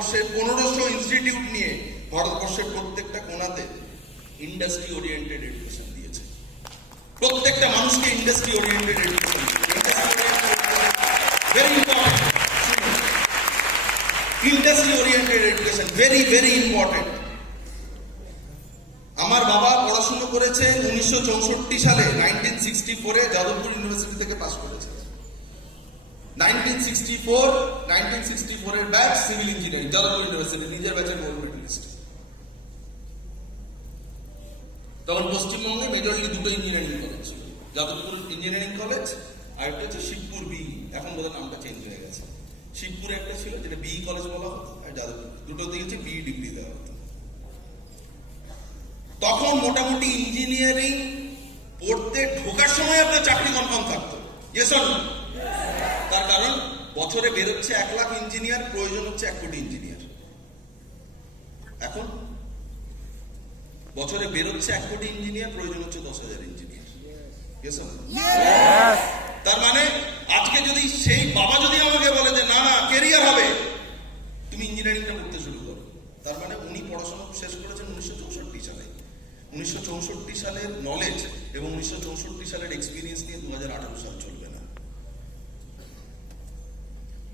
ভারতবর্ষের 1500 ইনস্টিটিউট নিয়ে ভারতবর্ষের প্রত্যেকটা কোণাতে ইন্ডাস্ট্রি ওরিয়েন্টেড এডুকেশন দিয়েছে। প্রত্যেকটা মানুষকে industry oriented education, very important. Industry oriented education very very important. আমার বাবা পড়াশোনা করেছে 1964 সালে, 1964-এ যাদবপুর ইউনিভার্সিটি থেকে পাস করেছে। 1964-এর batch civil engineering, Jadavpur university, নিজের ব্যাচের গোল্ড মেডেলিস্ট। তখন পশ্চিমবঙ্গে মেজরলি দুটো ইঞ্জিনিয়ারিং কলেজ ছিল, যাদবপুর ইঞ্জিনিয়ারিং কলেজ আর একটা হচ্ছে শিবপুর বি, এখন বোধহয় নামটা চেঞ্জ হয়ে গেছে। শিবপুরে একটা ছিল যেটা বি কলেজ বলা হতো, আর যাদবপুর দুটো দিয়ে হচ্ছে বি ডিগ্রি দেওয়া হতো। তখন মোটামুটি ইঞ্জিনিয়ারিং পড়তে ঢোকার সময় আপনার চাকরি কনফার্ম থাকতো, তার কারণ বছরে বেরোচ্ছে 1 লাখ ইঞ্জিনিয়ার, প্রয়োজন হচ্ছে 1 কোটি ইঞ্জিনিয়ার। এখন বছরে বেরোচ্ছে 1 কোটি ইঞ্জিনিয়ার, প্রয়োজন হচ্ছে 10,000 ইঞ্জিনিয়ার। তার মানে আজকে যদি সেই বাবা যদি আমাকে বলে যে না না কেরিয়ার হবে, তুমি ইঞ্জিনিয়ারিংটা করতে শুরু করো, তার মানে উনি পড়াশোনা শেষ করেছেন 1964 সালে। 1964 সালের নলেজ এবং 1964 সালের এক্সপিরিয়েন্স নিয়ে 2018 সাল চলবে না।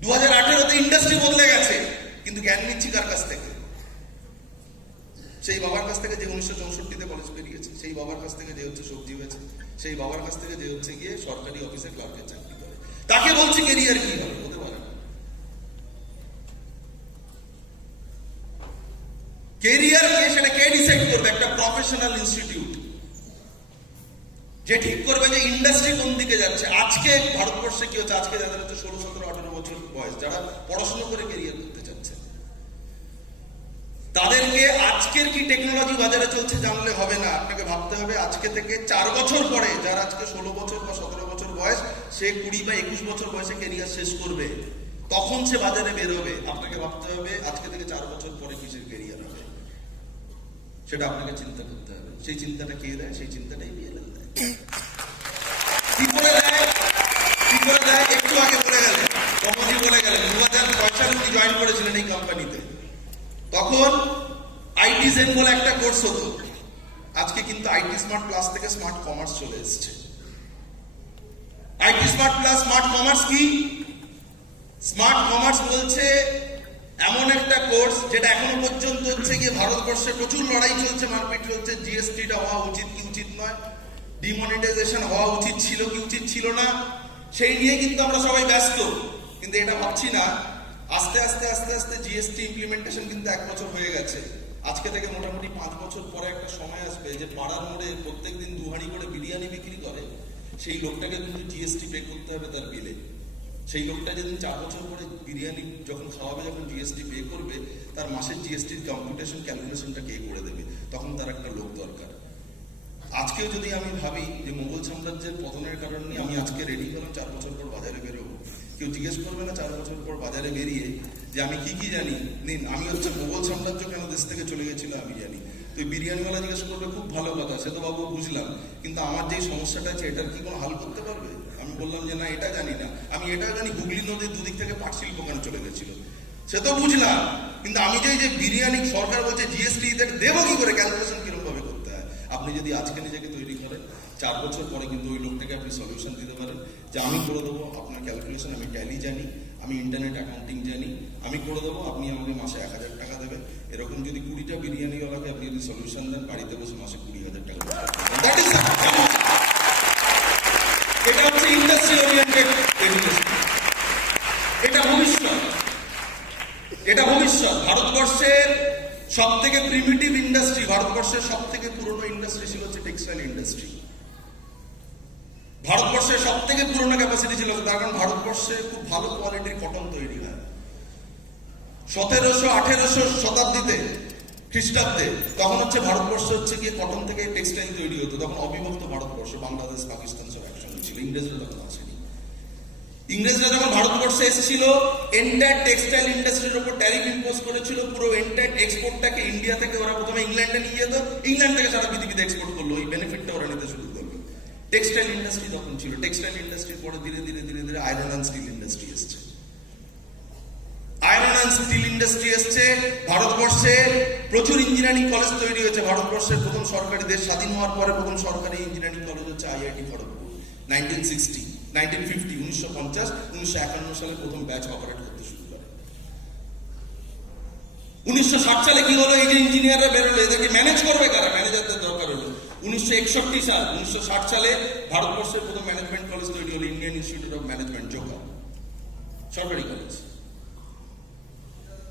2018-তে ইন্ডাস্ট্রি বদলে গেছে, কিন্তু জ্ঞান নিচ্ছি কার কাছ থেকে? সেই বাবার কাছ থেকে যে 1964-তে কলেজ বেরিয়েছে, সেই বাবার কাছ থেকে যে হচ্ছে সবজি বেচে, সেই বাবার কাছ থেকে যে হচ্ছে গিয়ে সরকারি অফিসে ক্লার্কের চাকরি করে, তাকে বলছি কেরিয়ার কি হবে? হতে পারে না। কেরিয়ার কে, সেটা কে ডিসাইড করবে? একটা প্রফেশনাল ইনস্টিটিউট যে ঠিক করবে যে ইন্ডাস্ট্রি কোন দিকে যাচ্ছে। আজকে ভারতবর্ষে কি হচ্ছে, আজকে যাদের হচ্ছে 16, 17, 18 বছর বয়স, যারা পড়াশোনা করে কেরিয়ার করতে চাচ্ছে, তাদেরকে আজকের কি টেকনোলজি বাজারে চলছে জানলে হবে না। আপনাকে ভাবতে হবে আজকে থেকে 4 বছর পরে, যার আজকে 16 বছর বা 17 বছর বয়স, সে 20 বা 21 বছর বয়সে কেরিয়ার শেষ করবে, তখন সে বাজারে বেরোবে। আপনাকে ভাবতে হবে আজকে থেকে 4 বছর পরে কিসের কেরিয়ার হবে, সেটা আপনাকে চিন্তা করতে হবে। সেই চিন্তাটা কে দেয়? সেই চিন্তাটাই বিএলএল দেয়। কি করে দেয়? একটু আগে বলে গেলেন, কমলজি বলে গেলেন 2006 সালে উনি জয়েন করেছিলেন এই কোম্পানিতে। তখন আইটি জেন বলে একটা কোর্স হতো। আজকে কিন্তু আইটি স্মার্ট প্লাস থেকে স্মার্ট কমার্স চলে এসেছে। IT smart plus smart commerce কি? স্মার্ট কমার্স বলছে এমন একটা কোর্স যেটা এখনো পর্যন্ত হচ্ছে গিয়ে ভারতবর্ষে প্রচুর লড়াই চলছে, মারপিট চলছে। জিএসটিটা হওয়া উচিত কি উচিত নয়, ডিমনিটাইজেশন হওয়া উচিত ছিল কি উচিত ছিল না, সেই নিয়ে কিন্তু আমরা সবাই ব্যস্ত। কিন্তু এটা ভাবছি না, আস্তে আস্তে আস্তে আস্তে জিএসটি ইমপ্লিমেন্টেশন কিন্তু 1 বছর হয়ে গেছে। আজকে থেকে মোটামুটি 5 বছর পরে একটা সময় আসবে যে পাড়ার মোড়ে প্রত্যেকদিন 2 হাঁড়ি করে বিরিয়ানি বিক্রি করে, সেই লোকটাকে কিন্তু জিএসটি পে করতে হবে তার বিলে। সেই লোকটা যেদিন 4 বছর পরে বিরিয়ানি যখন খাওয়াবে, যখন জিএসটি পে করবে, তার মাসের জিএসটির কম্পিউটেশন ক্যালকুলেশনটা কে করে দেবে? তখন তার একটা লোক দরকার। আজকেও যদি আমি ভাবি যে মোগল সাম্রাজ্যের পতনের কারণে আমি আজকে রেডি হলাম 4 বছর পর বাজারে বেরোবো, কেউ জিজ্ঞেস করবে না 4 বছর পর বাজারে বেরিয়ে যে আমি কি জানি? আমি হচ্ছে মোগল সাম্রাজ্য কেন দেশ থেকে চলে গেছিল আমি জানি। তো বিরিয়ানিওয়ালা জিজ্ঞেস করবে, খুব ভালো কথা, সে তো বাবু বুঝলাম, কিন্তু আমার যে সমস্যাটা আছে এটার কি কোনো হাল করতে পারবে? আমি বললাম যে না, এটা জানি না। আমি এটা জানি হুগলি নদীর দুদিক থেকে পাট শিল্প কেন চলে গেছিল, সে তো বুঝলাম, কিন্তু আমি যে বিরিয়ানি সরকার বলছে জিএসটি দেবো কি করে, ক্যালকুলেশন কিরকম ভাবে করতে হয়? আপনি যদি আজকে নিজেকে তৈরি করেন, 4 বছর পরে কিন্তু ওই লোকটাকে আপনি সলিউশন দিতে পারেন যে আমি করে দেবো আপনার ক্যালকুলেশন, আমি ট্যালি জানি, আমি ইন্টারনেট অ্যাকাউন্টিং জানি, আমি করে দেবো, আপনি আমাকে মাসে 1000 টাকা দেবেন। এরকম যদি 20টা বিরিয়ানিওয়ালাকে আপনি যদি সলিউশন দেন, বাড়িতে বসে মাসে 20,000 টাকা। এটা হচ্ছে ইন্ডাস্ট্রি ওরিয়েন্টেড এডুকেশন। এটা ভবিষ্যৎ। ভারতবর্ষের সব থেকে প্রিমিটিভ ইন্ডাস্ট্রি, ভারতবর্ষের সব থেকে পুরনো ইন্ডাস্ট্রি ছিল হচ্ছে টেক্সটাইল ইন্ডাস্ট্রি। ভারতবর্ষের সব থেকে পুরনো ক্যাপাসিটি ছিল, তার কারণ ভারতবর্ষে খুব ভালো কোয়ালিটির কটন তৈরি হয়। 1700-1800 শতাব্দীতে খ্রিস্টাব্দে তখন হচ্ছে ভারতবর্ষ হচ্ছে গিয়ে কটন থেকে টেক্সটাইল তৈরি হতো। তখন অবিভক্ত ভারতবর্ষ, বাংলাদেশ, পাকিস্তান সব একসঙ্গে ছিল। ইংরেজরা তখন আসেনি। ইংরেজরা যখন ভারতবর্ষে এসেছিল, এন্টায়ার টেক্সটাইল ইন্ডাস্ট্রির উপর ট্যারিফ ইম্পোজ করেছিল। পুরো এন্টায়ার এক্সপোর্টটাকে ইন্ডিয়া থেকে ওরা প্রথমে ইংল্যান্ডে নিয়ে যেত, ইংল্যান্ড থেকে সারা পৃথিবীতে এক্সপোর্ট করলো। ওই বেনিফিটটা ওরা নিতে শুরু করলো। টেক্সটাইল ইন্ডাস্ট্রি তখন ছিল। টেক্সটাইল ইন্ডাস্ট্রির পরে ধীরে ধীরে ধীরে ধীরে আয়রন অ্যান্ড স্টিল ইন্ডাস্ট্রি এসছে। আয়রন অ্যান্ড স্টিল ইন্ডাস্ট্রি এসছে ভারতবর্ষে, প্রচুর ইঞ্জিনিয়ারিং কলেজ তৈরি হয়েছে। ভারতবর্ষের প্রথম সরকারি, দেশ স্বাধীন হওয়ার পরে প্রথম সরকারি ইঞ্জিনিয়ারিং কলেজ হচ্ছে আইআইটি খড়গপুর, 1950, 1950, 1951 সালে প্রথম ব্যাচ অপারেট করতে শুরু করে। 1960 সালে কি হলো, এই যে ইঞ্জিনিয়াররা বেরোলো, এদেরকে ম্যানেজ করবে কারা? ম্যানেজারদের দরকার হলো। 1961 সাল, 1960 সালে ভারতবর্ষের প্রথম ম্যানেজমেন্ট কলেজ তৈরি হলো, Indian institute of management, Joka, সরকারি কলেজ।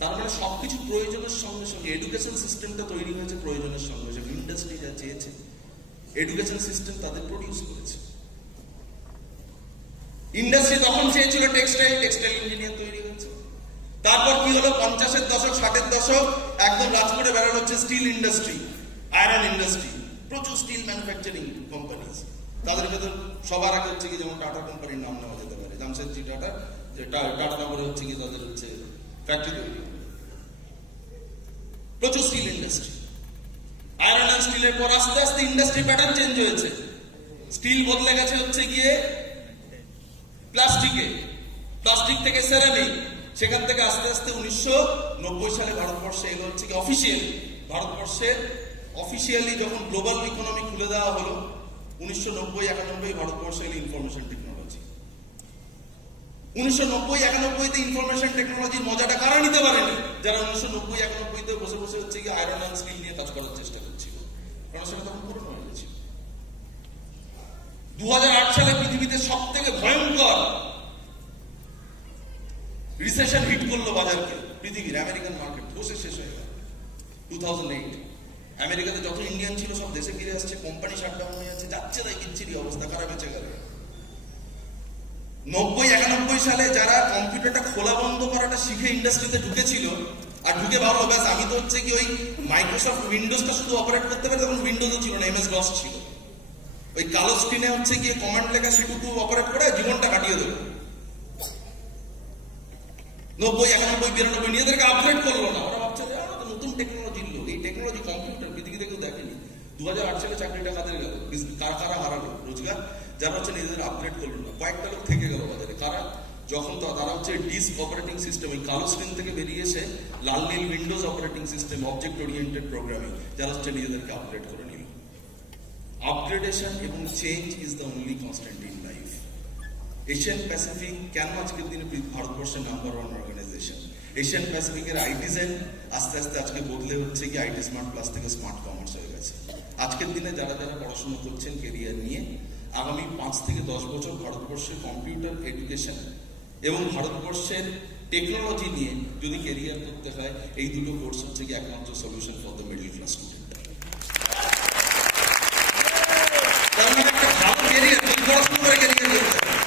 তার মানে সবকিছু প্রয়োজনের সঙ্গে সঙ্গে এডুকেশন সিস্টেমটা তৈরি হয়েছে প্রয়োজনের সঙ্গে সঙ্গে। ইন্ডাস্ট্রি যা চেয়েছে এডুকেশন সিস্টেম তাদের প্রডিউস করেছে। ইন্ডাস্ট্রি তখন চেয়েছিল টেক্সটাইল, টেক্সটাইল ইঞ্জিনিয়ার তৈরি হয়েছে। তারপর কি হলো, 50-এর দশক, 60-এর দশক, একদম রাজকোটে বেরোনো হচ্ছে স্টিল ইন্ডাস্ট্রি, আয়রন ইন্ডাস্ট্রি, প্রচুর স্টিল ম্যানুফ্যাকচারিং কোম্পানিজ। তাদের ভেতর সবার আগে হচ্ছে কি, যেমন টাটা কোম্পানির নাম নেওয়া যেতে পারে, জামশেদজি টাটা, যে টাটা নগরে হচ্ছে কি তাদের হচ্ছে ফ্যাক্টরি তৈরি, প্রচুর স্টিল ইন্ডাস্ট্রি। আয়রন অ্যান্ড স্টিলের পর আস্তে আস্তে ইন্ডাস্ট্রি প্যাটার্ন চেঞ্জ হয়েছে। স্টিল বদলে গেছে হচ্ছে গিয়ে প্লাস্টিকে, প্লাস্টিক থেকে সেরামিক, সেখান থেকে আস্তে আস্তে 1990 সালে ভারতবর্ষে এলো হচ্ছে কি ভারতবর্ষের অফিসিয়ালি যখন গ্লোবাল ইকোনমি খুলে দেওয়া হলো 1990-91 ভারতবর্ষে এলো ইনফরমেশন টেকনোলজি। 1990-91 ইনফরমেশন টেকনোলজির মজাটা কারা নিতে পারেনি? যারা 1990-91 বসে বসে হচ্ছে কি আয়রন অ্যান্ড স্টিল নিয়ে কাজ করার চেষ্টা করছিল, কারণ সেটা তখন পুরনো হয়ে গেছিল। 2008 সালে পৃথিবীতে সব থেকে ভয়ঙ্কর রিসেশন হিট করলো বাজারকে, পৃথিবীর আমেরিকান মার্কেট বসে শেষ হয়ে গেল। 2008 আমেরিকাতে যত ইন্ডিয়ান ছিল সব দেশে ফিরে আসছে, কোম্পানি শাটডাউন হয়ে যাচ্ছে, যাচ্ছে তাই কিচ্ছিরি অবস্থা, খারাপ বেঁচে গেল। 90-91 সালে যারা কম্পিউটারটা খোলা বন্ধ করাটা শিখে ইন্ডাস্ট্রিতে ঢুকেছিল আর ঢুকে ভাবলো ব্যাস আমি তো হচ্ছে কি ওই মাইক্রোসফট উইন্ডোজটা শুধু অপারেট করতে পারি, তখন উইন্ডোজও ছিল না, MS DOS ছিল। ওই কালো স্ক্রিনে হচ্ছে গিয়ে কমান্ড লেখা সেটুকু অপারেট করে জীবনটা কাটিয়ে দেবো। 90-91-92 নিজেদেরকে আপগ্রেড করলো না, ওরা ভাবছে যে নতুন টেকনোলজির লোক, এই টেকনোলজি কম্পিউটার পৃথিবীতে কেউ দেখেনি। 2008 সালে চাকরিটা কাদের গেল, কারা হারালো রোজগার? যারা হচ্ছে নিজেদের আপগ্রেড করলো না। কয়েকটা লোক থেকে গেল বাজারে, কারা? যখন তারা হচ্ছে ডিস্ক অপারেটিং সিস্টেম, ওই কালো স্ক্রিন থেকে বেরিয়ে এসে লাল নীল windows operating system, object oriented programming, যারা হচ্ছে নিজেদেরকে আপগ্রেড করে নিল। আপগ্রেডেশন এবং change is the only constant in life. Asian Pacific কেন আজকের দিনে ভারতবর্ষের নাম্বার 1 অর্গানাইজেশন? এশিয়ান প্যাসিফিকের আইটিজেন আস্তে আস্তে আজকে বদলে হচ্ছে কি আইটি স্মার্ট প্লাস থেকে স্মার্ট কমার্স হয়ে গেছে। আজকের দিনে যারা যারা পড়াশোনা করছেন কেরিয়ার নিয়ে, আগামী 5 থেকে 10 বছর ভারতবর্ষের কম্পিউটার এডুকেশন এবং ভারতবর্ষের টেকনোলজি নিয়ে যদি কেরিয়ার করতে হয়, এই দুটো কোর্স হচ্ছে কি একমাত্র solution for the middle class student. একটা ভালো কেরিয়ার যদি পড়াশোনা করে কেরিয়ার করতে হয়,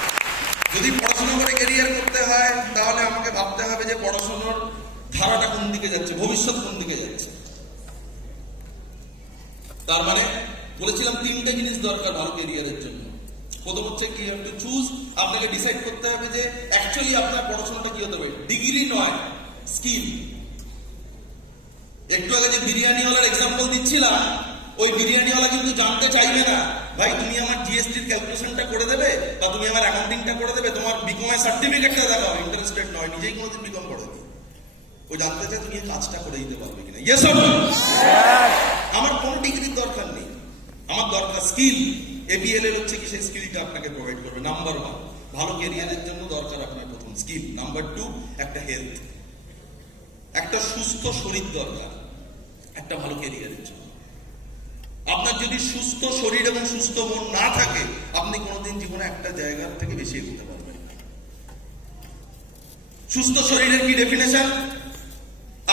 যদি পড়াশোনা করে কেরিয়ার করতে হয় তাহলে আমাকে ভাবতে হবে যে পড়াশোনার ধারাটা কোন দিকে যাচ্ছে, ভবিষ্যৎ কোন দিকে যাচ্ছে। তার মানে বলেছিলাম 3টে জিনিস দরকার ভালো কেরিয়ারের জন্য। প্রথম হচ্ছে কি, ইউ হ্যাভ টু চুজ, আপনাকে ডিসাইড করতে হবে যে অ্যাকচুয়ালি আপনার পড়াশোনাটা কি হতে হবে, ডিগ্রি নয়, স্কিল। একটু আগে যে বিরিয়ানিওয়ালার এক্সাম্পল দিচ্ছিলাম, ওই বিরিয়ানিওয়ালা কিন্তু জানতে চাইবে না ভাই তুমি আমার জিএসটির ক্যালকুলেশনটা করে দেবে বা তুমি আমার অ্যাকাউন্টিংটা করে দেবে, তোমার বিকমের সার্টিফিকেটটা দেখাও, ইন্টারেস্টেড নয়, নিজেই কোনোদিন বিকম করেনি। ও জানতে চায় তুমি কাজটা করে দিতে পারবে কিনা। Yes or no? আমার কোনো ডিগ্রির দরকার নেই, আমার দরকার স্কিল। এপিএল এর হচ্ছে কি সেই স্কিলটা আপনাকে প্রোভাইড করবে। নাম্বার 1, ভালো ক্যারিয়ারের জন্য দরকার আপনার প্রথম স্কিল। নাম্বার 2, একটা হেলথ, একটা সুস্থ শরীর দরকার একটা ভালো ক্যারিয়ারের জন্য। আপনার যদি সুস্থ শরীর এবং সুস্থ মন না থাকে, আপনি কোনোদিন জীবনে একটা জায়গার থেকে বেশি এগোতে পারবেন। সুস্থ শরীরের কি ডেফিনেশন?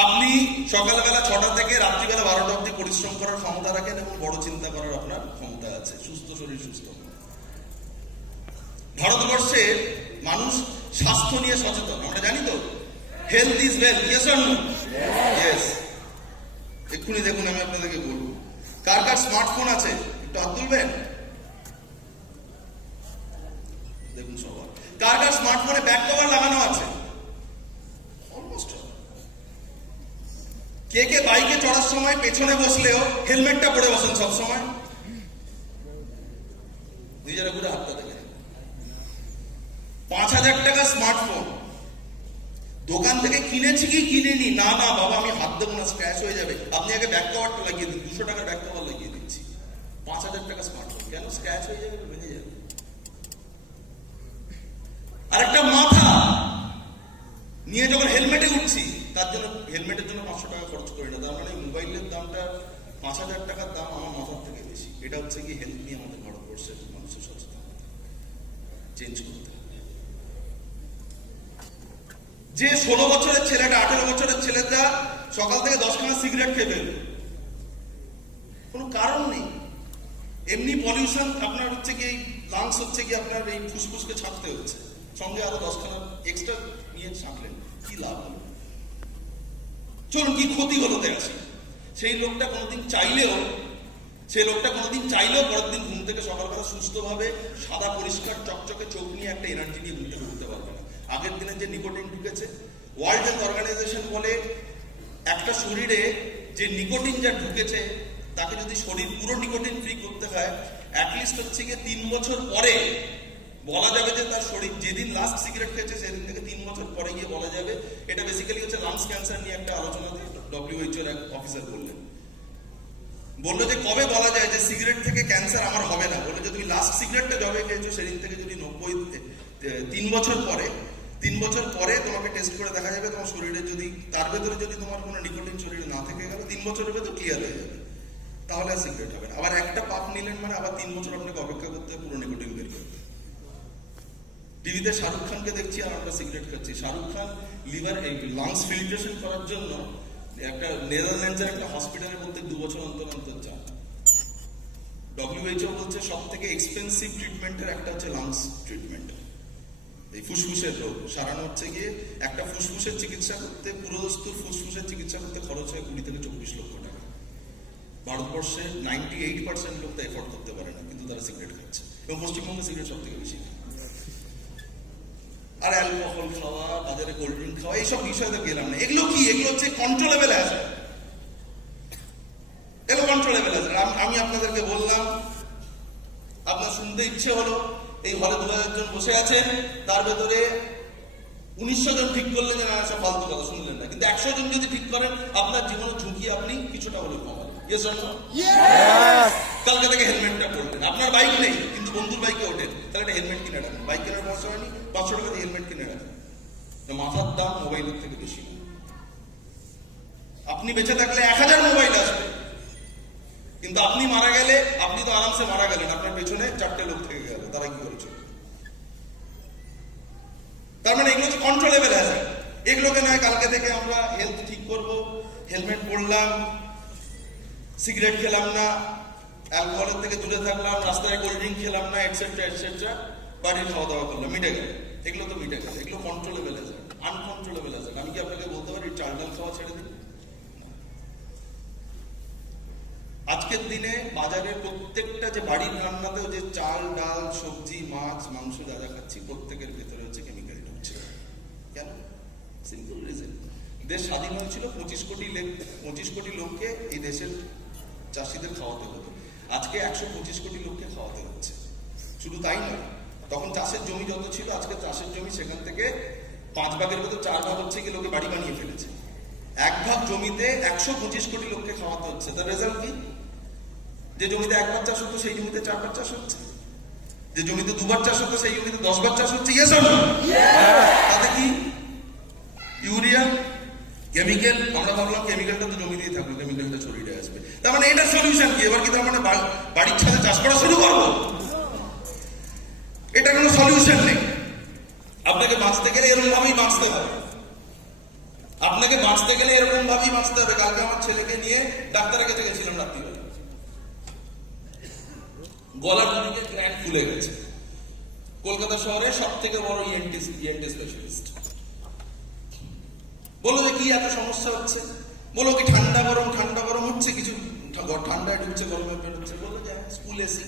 আপনি সকালবেলা 6টা থেকে রাত্রিবেলা 12টা অবধি পরিশ্রম করার ক্ষমতা রাখেন এবং বড় চিন্তা করার আপনার ক্ষমতা আছে। সুস্থ শরীর সুস্থ মন। ভারতবর্ষের মানুষ স্বাস্থ্য নিয়ে সচেতন, আমরা জানি তো। Health is wealth, yes or no? Yes. এক্ষুনি দেখুন আমি আপনাদেরকে বলবো, কার কার স্মার্টফোন আছে একটু হাত তুলবেন। দেখুন সবার। কার কার স্মার্টফোনে ব্যাক কভার লাগানো আছে? অলমোস্ট। কে কে বাইকে চড়ার সময় পেছনে বসলেও হেলমেটটা পরে বসেন সব সময়? নিজেরা ঘুরে হাতটা দেখে। 5,000 টাকা স্মার্টফোন, দোকান থেকে কিনেছি কি কিনেনি, না না বাবা আমি হাত দেবো না, স্ক্র্যাচ হয়ে যাবে, আপনি আগে ব্যাক কভারটা লাগিয়ে দিন, 200 টাকার ব্যাক কভার লাগিয়ে দিচ্ছি, 5000 টাকা স্মার্টফোন, কেন স্ক্র্যাচ হয়ে যাবে, ভেঙে যাবে। আর একটা মাথা নিয়ে যখন হেলমেটে উঠছি, তার জন্য হেলমেটের জন্য 500 টাকা খরচ করি না, তার মানে মোবাইলের দামটা 5000 টাকার দাম আমার মাথার থেকে বেশি। এটা হচ্ছে কি হেলথ নিয়ে আমাদের ভারতবর্ষের মানুষের সচেতন চেঞ্জ করতে হবে। যে 16 বছরের ছেলেটা 18 বছরের ছেলেটা সকাল থেকে 10খানা সিগারেট খেয়ে ফেলবে, কোনো কারণ নেই, এমনি পলিউশন আপনার হচ্ছে কি লাংস হচ্ছে কি আপনার এই ফুসফুসকে ছাড়তে হচ্ছে, সঙ্গে আরো 10খানা এক্সট্রা নিয়ে ছাঁকলেন, কি লাভ হলো? চলুন কি ক্ষতি হলো দেখছি। সেই লোকটা কোনোদিন চাইলেও পরের দিন ঘুম থেকে সকালবেলা সুস্থভাবে সাদা পরিষ্কার চকচকে চোখ নিয়ে একটা এনার্জি নিয়ে ঘুম থেকে উঠতে পারবে না। আগের দিনে যে নিকোটিন ঢুকেছে, ওয়ার্ল্ড হেলথ অর্গানাইজেশন বলে একটা শরীরে যে নিকোটিন যা ঢুকেছে তাকে যদি শরীর পুরো নিকোটিন ফ্রি করতে হয়, অ্যাটলিস্ট হচ্ছে গিয়ে 3 বছর পরে বলা যাবে যে তার শরীর যেদিন লাস্ট সিগারেট খেয়েছে সেদিন থেকে 3 বছর পরে গিয়ে বলা যাবে। এটা বেসিক্যালি হচ্ছে লাংস ক্যান্সার নিয়ে একটা আলোচনাতে WHO এর এক অফিসার বললো যে কবে বলা যায় যে সিগারেট থেকে ক্যান্সার আমার হবে না, বলে যে তুমি লাস্ট সিগারেটটা যবে খেয়েছো সেদিন থেকে যদি 3 বছর পরে তোমাকে টেস্ট করে দেখা যাবে তোমার শরীরে যদি তার ভেতরে যদি তোমার কোনো নিকোটিন শরীরে না থেকে গেল 3 বছরের ভেতর ক্লিয়ার হয়ে যাবে, তাহলে আর সিগারেট হবে না। আবার একটা পাপ নিলেন মানে আবার 3 বছর আপনাকে অপেক্ষা করতে হবে পুরো নিকোটিন বের করতে। টিভিতে শাহরুখ খানকে দেখছি আর আমরা সিগারেট খাচ্ছি। Shahrukh Khan liver lungs filtration করার জন্য একটা নেদারল্যান্ডসের একটা হসপিটালের মধ্যে 2 বছর অন্তর অন্তর যান। WHO বলছে সব থেকে এক্সপেন্সিভ ট্রিটমেন্টের একটা হচ্ছে লাংস ট্রিটমেন্ট, এই ফুসফুসের রোগ সারানো হচ্ছে গিয়ে একটা ফুসফুসের চিকিৎসা করতে, পুরোদস্তুর ফুসফুসের চিকিৎসা করতে খরচ হয় 20 থেকে 24 লক্ষ টাকা। ভারতবর্ষে 98% লোক তা এফোর্ড করতে পারে না, কিন্তু তারা সিগারেট খাচ্ছে, এবং পশ্চিমবঙ্গে সিগারেট সব থেকে বেশি। আর অ্যালকোহল খাওয়া, বাজারে কোল্ড ড্রিঙ্ক খাওয়া, এইসব বিষয় তো গেলাম না। এগুলো কি? এগুলো হচ্ছে কন্ট্রোলেবল আছে, এগুলো কন্ট্রোলেবল আছে। আমি আপনাদেরকে বললাম, আপনার শুনতে ইচ্ছে হলো, এই হলে 2000 জন বসে আছেন, তার ভেতরে 1900 জন ঠিক করলেন যে না সব ফালতু কথা শুনলেন না, কিন্তু 100 জন যদি ঠিক করেন আপনার জীবনের ঝুঁকি আপনি কিছুটা হলেও কমালেন। কালকে থেকে হেলমেটটা পড়লেন, আপনার বাইক নেই কিন্তু বন্ধুর বাইকে ওঠেন, তাহলে একটা হেলমেট কিনে রাখেন, বাইক কেনার পয়সা হয়নি, 500 টাকা দিয়ে হেলমেট কিনে রাখেন। মাথার দাম মোবাইলের থেকে বেশি না। আপনি বেঁচে থাকলে 1000 মোবাইল আসবে, কিন্তু আপনি মারা গেলে আপনি তো আরামসে মারা গেলেন, আপনার পেছনে 4টে লোক থেকে গেল, তারা কি করেছে? তার মানে এগুলো হচ্ছে কন্ট্রোলেবল আছে। এগুলোকে নয় কালকে থেকে আমরা হেলথ ঠিক করব, হেলমেট পরলাম, সিগারেট খেলাম না, অ্যালকোহলের থেকে দূরে থাকলাম, রাস্তায় কোল্ড ড্রিঙ্ক খেলাম না, এটসেট্রা এটসেট্রা, বাড়ির খাওয়া দাওয়া করলাম, মিটে গেল। এগুলো তো মিটে গেল, এগুলো কন্ট্রোলেবল আছে। আনকন্ট্রোলেবল আছে, আমি কি আপনাকে বলতে পারি চাল ডাল খাওয়া ছেড়ে দিন? আজকের দিনে বাজারে প্রত্যেকটা যে বাড়ির রান্নাতেও যে চাল ডাল সবজি মাছ মাংস যা যা খাচ্ছি, প্রত্যেকের ভেতরে হচ্ছে কেমিক্যাল ঢুকছে। কেন? সিম্পল রিজন, দেশ স্বাধীন হয়েছিল 25 কোটি লোককে এই দেশের চাষিদের খাওয়াতে হতো, আজকে 125 কোটি লোককে খাওয়াতে হচ্ছে। শুধু তাই নয়, তখন চাষের জমি যত ছিল, আজকে চাষের জমি সেখান থেকে 5 ভাগের মতো 4 ভাগ হচ্ছে কি লোকে বাড়ি বানিয়ে ফেলেছে। 1 ভাগ জমিতে 125 কোটি লোককে খাওয়াতে হচ্ছে। তার রেজাল্ট কি? যে জমিতে 1 বার চাষ হতো সেই জমিতে 4 বার চাষ হচ্ছে, যে জমিতে 2 বার চাষ হতো সেই জমিতে 10 বার চাষ হচ্ছে। তাতে কি? Urea, chemical. আমরা ভাবলাম কেমিক্যালটা তো জমি দিয়ে থাকবে, কেমিক্যালটা ছড়িয়ে আসবে। তার মানে এটার সলিউশন কি? এবার কি তার মানে বাড়ির ছাদে চাষ করা শুরু করবো? এটা কোনো সলিউশন নেই। আপনাকে বাঁচতে গেলে এরকম ভাবেই বাঁচতে হবে, আপনাকে বাঁচতে গেলে এরকম ভাবেই বাঁচতে হবে। কালকে আমার ছেলেকে নিয়ে ডাক্তারের কাছে গেছিলাম রাত্রিবেলা, গলার দিকে গ্র্যান্ড ফুলে গেছে, কলকাতা শহরে সব থেকে বড় ইএনটি স্পেশালিস্ট। বলো যে কি এত সমস্যা হচ্ছে? বলো কি ঠান্ডা গরম হচ্ছে, কিছু ঠান্ডায় ঢুকছে গরমে বেরোচ্ছে। বললো যে স্কুল এসি,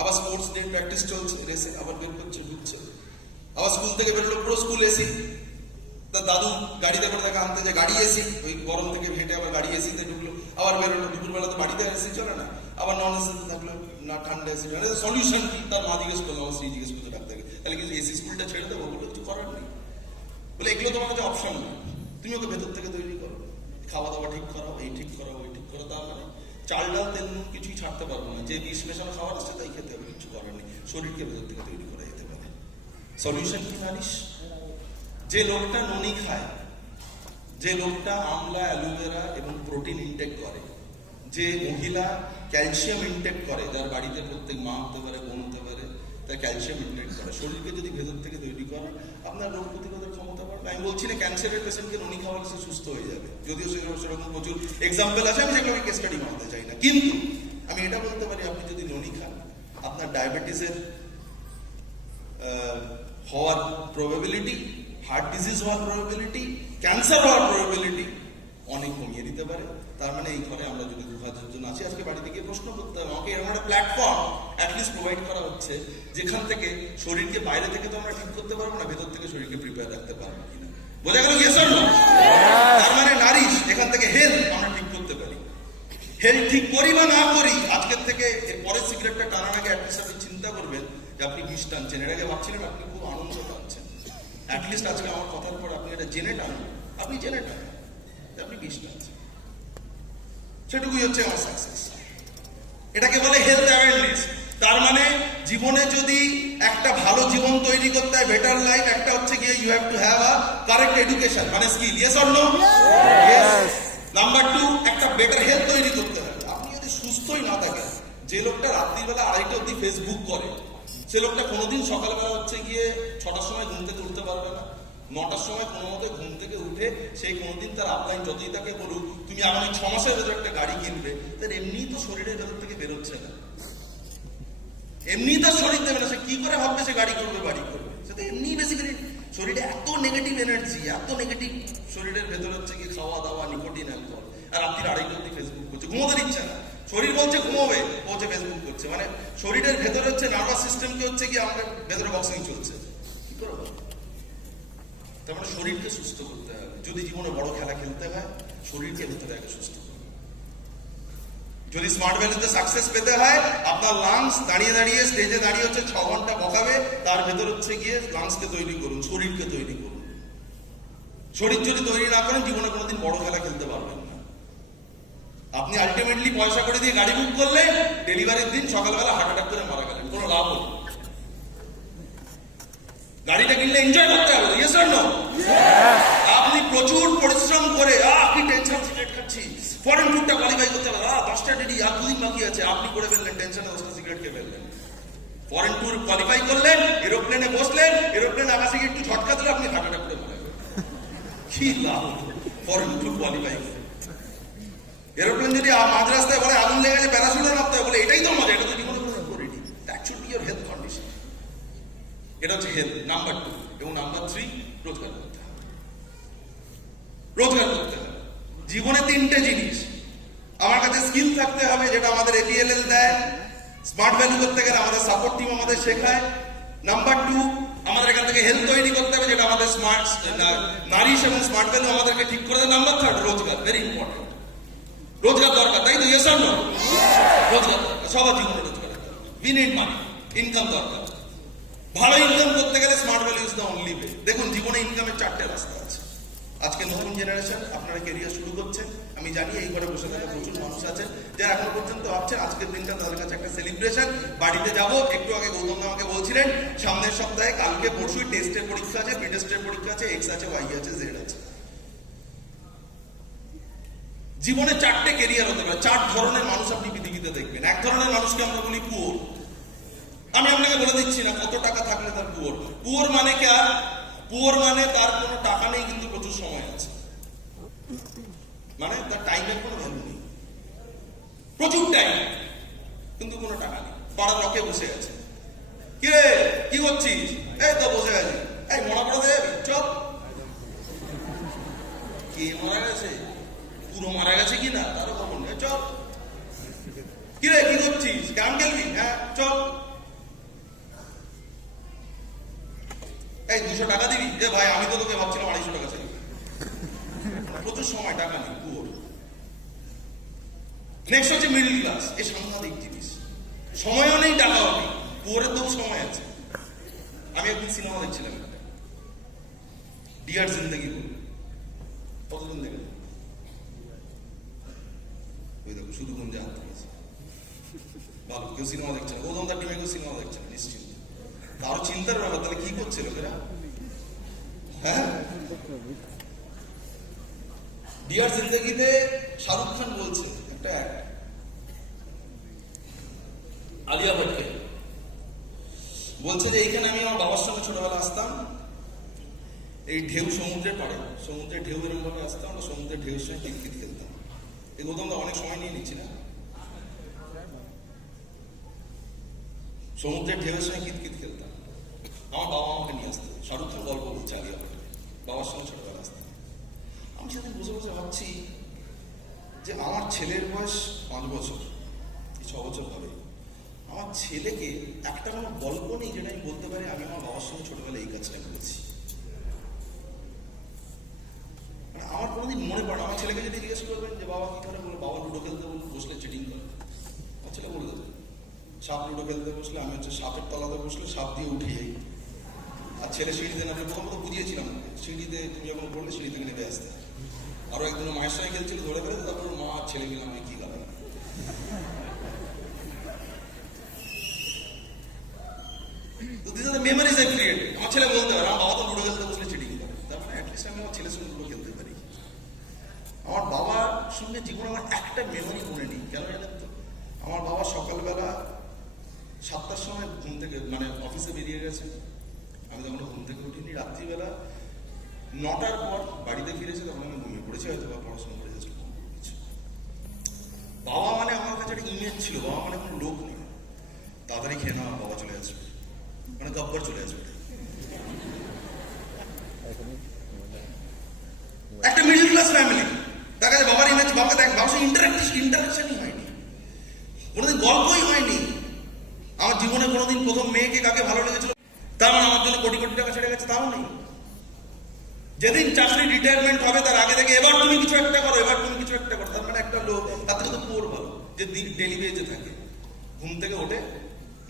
আবার স্পোর্টস ডে প্র্যাকটিস চলছে, রেসে আবার বের করছে ঢুকছে, আবার স্কুল থেকে বেরোলো পুরো স্কুল এসি। তার দাদু গাড়িতে করে তাকে আনতে যায়, গাড়ি এসি, ওই গরম থেকে হেঁটে আবার গাড়ি এসিতে ঢুকলো, আবার বেরোলো। দুপুরবেলা তো বাড়িতে এসি চলে না, আবার নন এসি থাকলো না, ঠান্ডা এসি। সলিউশন কি? তার মা জিজ্ঞেস করলো, আমার স্ত্রী জিজ্ঞেস করতো ডাক্তারকে, তাহলে কিন্তু এসি স্কুলটা ছেড়ে দেবো? বলে কিছু করার নেই, বলে এগুলো তোমার কাছে অপশন নেই, তুমি ওকে ভেতর থেকে তৈরি করো, খাওয়া দাওয়া ঠিক করো, এই ঠিক করো, ওই ঠিক করো। তার মানে চাল ডাল তেল নুন কিছুই ছাড়তে পারবো না, যে বিষ মেশানো খাবার আছে তাই খেতে হবে, কিছু করার নেই। শরীরকে ভেতর থেকে তৈরি করা যেতে পারে। সলিউশন কি জানিস? যে লোকটা ননি খায়, যে লোকটা আমলা, অ্যালোভেরা এবং প্রোটিন ইনটেক করে, যে মহিলা ক্যালসিয়াম ইনটেক করে, যার বাড়িতে প্রত্যেক মা হতে পারে, বোন হতে পারে, তার ক্যালসিয়াম ইনটেক করে, শরীরকে যদি ভেতর থেকে তৈরি করে, আপনার রোগ প্রতিরোধের ক্ষমতা বাড়বে। আমি বলছি না ক্যান্সারের পেশেন্টকে ননি খাওয়ালে সে সুস্থ হয়ে যাবে, যদিও সেরকম প্রচুর এক্সাম্পল আছে, আমি সেগুলোকে কেস স্টাডি বানাতে চাই না। কিন্তু আমি এটা বলতে পারি, আপনি যদি ননি খান, আপনার ডায়াবেটিসের হওয়ার প্রবাবিলিটি, হার্ট ডিজিজ হওয়ার প্রবাবিলিটি, ক্যান্সার হওয়ার প্রবাবিলিটি অনেক কমিয়ে দিতে পারে। তার মানে এই ঘরে আমরা যদি 2000 জন আছি, আজকে বাড়িতে গিয়ে প্রশ্ন করতে হবে, আমাকে এরকম একটা প্ল্যাটফর্ম অ্যাটলিস্ট প্রোভাইড করা হচ্ছে যেখান থেকে শরীরকে বাইরে থেকে তো আমরা ঠিক করতে পারবো না, ভেতর থেকে শরীরকে প্রিপেয়ার রাখতে পারবো কিনা। বোঝা গেল? Yes or no? তার মানে নারিশ, এখান থেকে হেলথ আমরা ঠিক করতে পারি। হেলথ ঠিক করি বা না করি, আজকের থেকে এর পরের সিগারেটটা টানার আগে অ্যাটলিস্ট আপনি চিন্তা করবেন যে আপনি বিষ টানছেন। এর আগে ভাবছিলেন আপনি খুব আনন্দ টানছেন, অ্যাটলিস্ট আজকে আমার কথার পর আপনি এটা জেনে টানুন, আপনি জেনে টানুন আপনি বিষ টানছেন। সেটুকুই হচ্ছে আমার সাকসেস। এটাকে বলে হেলথ অ্যাওয়ারনেস। তার মানে জীবনে যদি একটা ভালো জীবন তৈরি করতে হয়, বেটার লাইফ, একটা হচ্ছে গিয়ে you have to have a correct education, মানে skill. Yes or no? Yes. Number 2, একটা বেটার হেলথ তৈরি করতে হবে। আপনি যদি সুস্থই না থাকেন, যে লোকটা রাত্রিবেলা 2:30 অবধি ফেসবুক করে, সে লোকটা কোনোদিন সকালবেলা হচ্ছে গিয়ে 6টার সময় ঘুম থেকে উঠতে পারবে না। 9টার সময় কোনো মতে ঘুম থেকে উঠে সেই কোনোদিন তার আপলাইন যতই তাকে বলুক তুমি আগামী 6 মাসের ভেতর একটা গাড়ি কিনবে, তার এমনিই তো শরীরের ভেতর থেকে বেরোচ্ছে না, এমনি তার শরীর দেবে না, সে কি করে ভাববে সে গাড়ি করবে, বাড়ি করবে? সে তো এমনি বেসিক্যালি শরীরে এত নেগেটিভ এনার্জি, এত নেগেটিভ শরীরের ভেতর হচ্ছে কি খাওয়া দাওয়া, নিকোটিন, অ্যালকোহল, আর রাত্রির 2:30 অবধি ফেসবুক করছে, ঘুমোতে দিচ্ছে না। শরীর বলছে ঘুমোবে, ও হচ্ছে ফেসবুক করছে। মানে শরীরের ভেতরে হচ্ছে নার্ভাস সিস্টেমকে হচ্ছে কি আমাদের ভেতরে বক্সিং চলছে, কি করে বলবো? তার মানে শরীরকে সুস্থ করতে হবে। যদি জীবনে বড় খেলা খেলতে হয়, শরীরকে ভেতরে আগে সুস্থ করতে হবে। যদি স্মার্ট ভ্যালুতে সাকসেস পেতে হয়, আপনার লাংস দাঁড়িয়ে দাঁড়িয়ে স্টেজে দাঁড়িয়ে হচ্ছে 6 ঘন্টা বকাবে, তার ভেতর হচ্ছে গিয়ে লাংসকে তৈরি করুন, শরীরকে তৈরি করুন। শরীর যদি তৈরি না করেন, জীবনে কোনোদিন বড় খেলা খেলতে পারবেন না। আপনি আলটিমেটলি পয়সা করে দিয়ে গাড়ি বুক করলে, ডেলিভারির দিন সকালবেলা হার্ট অ্যাটাক করে মারা গেলেন, কোনো লাভ হলো? গাড়িটা কিনলে এনজয় করতে হবে, ইয়েস অর নো? আপনি প্রচুর পরিশ্রম করে, কি টেনশন, সিগারেট খাচ্ছি, ফরেন ট্যুরটা কোয়ালিফাই করতে হবে, 10টা ডিগ্রি, আর 2 দিন বাকি আছে, আপনি করে ফেললেন, টেনশনে 10টা সিগারেট খেয়ে ফেললেন। ফরেন ট্যুর কোয়ালিফাই করলেন, এরোপ্লেনে বসলেন, এরোপ্লেন আকাশে গিয়ে একটু ঝটকা দিলে আপনি হার্ট অ্যাটাক করে মারা গেলেন। কি লাভ হলো ফরেন ট্যুর কোয়ালিফাই করে? এরোপ্লেন যদি মাঝ রাস্তায় বলে আগুন লেগে গেছে, প্যারাসুটে নামতে হবে, বলে এটাই তো মজা, এটা তো জীবনে কোনো করিনি। That should be your health condition. এটা হচ্ছে হেলথ নাম্বার 2। এবং নাম্বার 3, রোজগার করতে হবে। রোজগার করতে হবে। জীবনে 3টে জিনিস। আমার কাছে স্কিল থাকতে হবে, যেটা আমাদের APLL দেয়। স্মার্ট ভ্যালু করতে গেলে আমাদের সাপোর্ট টিম আমাদের শেখায়। নাম্বার 2, আমাদের এখান থেকে হেলথ তৈরি করতে হবে, যেটা আমাদের স্মার্ট নারিশ এবং স্মার্ট ভ্যালু আমাদেরকে ঠিক করে দেয়। নাম্বার 3, রোজগার, ভেরি ইম্পর্টেন্ট। রোজগার দরকার, তাই তো? Yes or no? রোজগার দরকার, সবার জীবনে রোজগার। উই নিড মানি, ইনকাম দরকার। ভালো ইনকাম করতে গেলে smart value is the only way. দেখুন, জীবনে ইনকামের 4টে রাস্তা আছে। আজকে নতুন জেনারেশন, আপনারা কেরিয়ার শুরু করছেন, আমি জানি এই ঘরে বসে থাকা প্রচুর মানুষ আছে যারা এখনো পর্যন্ত ভাবছেন আজকের দিনটা তাদের কাছে একটা সেলিব্রেশন, বাড়িতে যাব। একটু আগে গৌতম আমাকে বলছিলেন সামনের সপ্তাহে, কালকে পরশুই টেস্টের পরীক্ষা আছে, প্রি টেস্টের পরীক্ষা আছে, এক্স আছে, ওয়াই আছে, জেড আছে। জীবনে 4টে কেরিয়ার হতে পারে। 4 ধরনের মানুষ আপনি পৃথিবীতে দেখবেন। এক ধরনের মানুষকে আমরা বলি পুয়োর। আমি আপনাকে বলে দিচ্ছি না কত টাকা থাকলে তার পুয়োর। পুয়োর মানে কি? আর পুয়োর মানে তার কোনো টাকা নেই কিন্তু প্রচুর সময় আছে, মানে তার টাইমের কোনো ভ্যালু নেই, প্রচুর টাইম কিন্তু কোনো টাকা নেই। পাড়ার রকে বসে আছে, কি রে কি করছিস? এই তো বসে আছি। এই মরা পড়া দেয়, চপ। কে মারা গেছে? পুরো মারা গেছে কিনা তারও খবর নেই, চপ। কি রে কি করছিস? গান খেলবি? হ্যাঁ চপ। এই 200 টাকা দিবি? এ ভাই আমি তো তোকে ভাবছিলাম 250 টাকা চাই। প্রচুর সময়, টাকা নেই, পুয়োর। নেক্সট হচ্ছে মিডল ক্লাস। এই সাংঘাতিক জিনিস, সময়ও নেই, টাকাও নেই, পুয়োরের তো সময় আছে। আমি একদিন সিনেমা দেখছিলাম, ডিয়ার জিন্দগি বলে কতজন দেখেন? ওই দেখো শুধু গুঞ্জে হাত তুলেছে। ভালো, কেউ সিনেমা দেখছে না, গৌতম দার টিমে কেউ সিনেমা দেখছে না নিশ্চিন্ত। আরো চিন্তার ব্যাপার, তাহলে কি করছে লোকেরা? হ্যাঁ, ডিয়ার জিন্দগিতে শাহরুখ খান বলছে একটা আলিয়া ভট্টকে বলছে যে এইখানে আমি আমার বাবার সঙ্গে ছোটবেলা আসতাম, এই ঢেউ সমুদ্রের পাড়ে, সমুদ্রের ঢেউ এরকম ভাবে আসতাম, আমরা সমুদ্রের ঢেউর সঙ্গে কিতকিত খেলতাম। এই গৌতম দা অনেক সময় নিয়ে নিচ্ছি না, সমুদ্রের ঢেউয়ের সঙ্গে কিতকিত খেলতাম, আমার বাবা আমাকে নিয়ে আসতো। শাহরুখ খান গল্প বলছে আলিয়া ভট্ট, বাবার সঙ্গে ছোটবেলা আসতাম। আমি সেদিন বসে বসে ভাবছি যে আমার ছেলের বয়স 5 বছর, 6 বছর হবে, আমার ছেলেকে একটা কোনো গল্প নেই যেটা আমি বলতে পারি আমি আমার বাবার সঙ্গে ছোটবেলায় এই কাজটা করেছি। মানে আমার কোনোদিন মনে পড়ে, আমার ছেলেকে যদি জিজ্ঞেস করবেন যে বাবা কি করে, বলে বাবা লুডো খেলতে বসলে চিটিং করে, আমার ছেলে বলে দেবে সাপ লুডো খেলতে বসলে আমি হচ্ছে সাপের তলাতে বসলে সাপ দিয়ে উঠে যাই। আর ছেলে সিঁড়িতে নামলে প্রথমত বুঝিয়েছিলাম, সিঁড়িতে তুমি যখন পড়লে সিঁড়ি থেকে নেমে আসতে। আরো একদিন মায়ের সঙ্গে খেলছিল, ধরে ফেলে, তারপর মা আর ছেলে মিলে আমি কি গালাম। Memories I create. আমার ছেলে বলতে পারে আমার বাবা তো লুডো খেলতে বসলে চিটিং করে, তার মানে অ্যাটলিস্ট আমি আমার ছেলের সঙ্গে লুডো খেলতে পারি। আমার বাবার সঙ্গে জীবনে আমার একটা মেমোরি মনে নেই, কেন জানেন তো? আমার বাবা সকালবেলা 7টার সময় ঘুম থেকে, মানে অফিসে বেরিয়ে গেছে, আমি তখন ঘুম থেকে উঠিনি। রাত্রিবেলা 9টার পর বাড়িতে ফিরেছে, তখন আমি ঘুমিয়ে পড়েছি, হয়তো বা পড়াশোনা করে যাচ্ছিল। বাবা মানে আমার কাছে একটা ইমেজ ছিল, বাবা মানে কোনো লোক নেই, তাড়াতাড়ি খেয়ে না বাবা চলে আসবে, মানে গব্বর চলে আসবে। একটা মিডল ক্লাস ফ্যামিলি, দেখা যায় বাবার ইমেজ, বাবা দেখ বাবার সঙ্গে ইন্টারাকশনই হয়নি, কোনোদিন গল্পই হয়নি। আমার জীবনে কোনোদিন প্রথম মেয়েকে কাকে ভালো লেগেছিল তার মানে আমার জন্য কোটি কোটি টাকা ছেড়ে গেছে, তাও নেই। যেদিন চাকরি রিটায়ারমেন্ট হবে তার আগে থেকে এবার তুমি কিছু একটা করো, এবার তুমি কিছু একটা করো, তার মানে একটা লোক তার থেকে তো পুরো ভালো যে ডেলি বেজে থাকে, ঘুম থেকে ওঠে,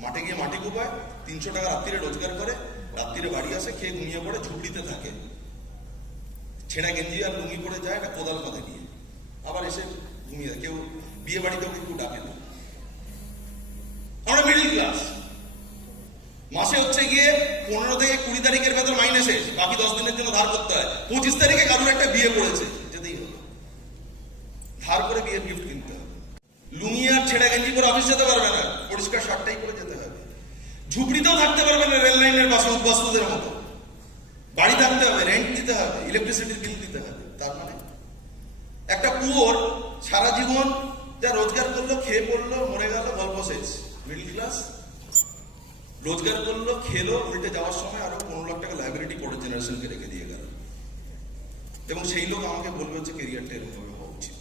মাঠে গিয়ে মাটি কোপায়, 300 টাকা রাত্রিরে রোজগার করে, রাত্রিরে বাড়ি আসে, খেয়ে ঘুমিয়ে পড়ে, ঝুপড়িতে থাকে, ছেঁড়া গেঞ্জি আর লুঙ্গি পরে যায় একটা কোদাল কাঁধে নিয়ে, আবার এসে ঘুমিয়ে যায়। কেউ বিয়ে বাড়িতেও কেউ ডাকে না। আমরা মিডল ক্লাস, মাসে হচ্ছে গিয়ে 15 থেকে 20 তারিখের ভেতর মাইনে শেষ, বাকি 10 দিনের জন্য ধার করতে হয়। 25 তারিখে কারোর একটা বিয়ে পড়েছে, যেতেই হবে, ধার করে বিয়ের গিফট কিনতে হবে। লুঙ্গি আর ছেঁড়া গেঞ্জি পরে অফিস যেতে পারবে না, পরিষ্কার শার্টটাই পরে যেতে হবে। ঝুপড়িতেও থাকতে পারবে না রেল লাইনের বাস্তুদের মতো, বাড়ি থাকতে হবে, রেন্ট দিতে হবে, ইলেকট্রিসিটির বিল দিতে হবে। তার মানে একটা পুয়োর সারা জীবন যা রোজগার করলো, খেয়ে পড়লো, মরে গেল, গল্প শেষ। মিডল ক্লাস রোজগার করলো, খেলো, উল্টে যাওয়ার সময় আরো 15 লাখ টাকা লাইবিলিটি পরের জেনারেশনকে রেখে দিয়ে গেল, এবং সেই লোক আমাকে বলবে হচ্ছে কেরিয়ারটা এরকমভাবে হওয়া উচিত।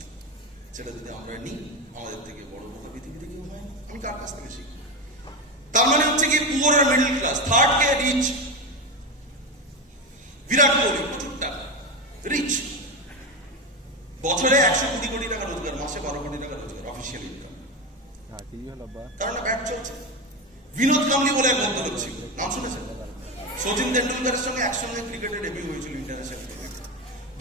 সেটা যদি আমরা নিই, আমাদের থেকে বড় বোকা পৃথিবীতে কেউ হয় না। আমি কার কাছ থেকে শিখি? তার মানে হচ্ছে কি পুয়ার আর মিডল ক্লাস, থার্ড কে রিচ। বিরাট কোহলি প্রচুর টাকা, রিচ, বছরে 120 কোটি টাকা রোজগার, মাসে 12 কোটি টাকা রোজগার, অফিসিয়াল ইনকাম। কারণ ব্যাট চলছে। বিনোদ কাম্বলি বলে এক ভদ্রলোক ছিল, নাম শুনেছেন? সচিন তেন্ডুলকারের সঙ্গে একসঙ্গে ক্রিকেটে ডেবিউ হয়েছিল ইন্টারন্যাশনাল ক্রিকেটে।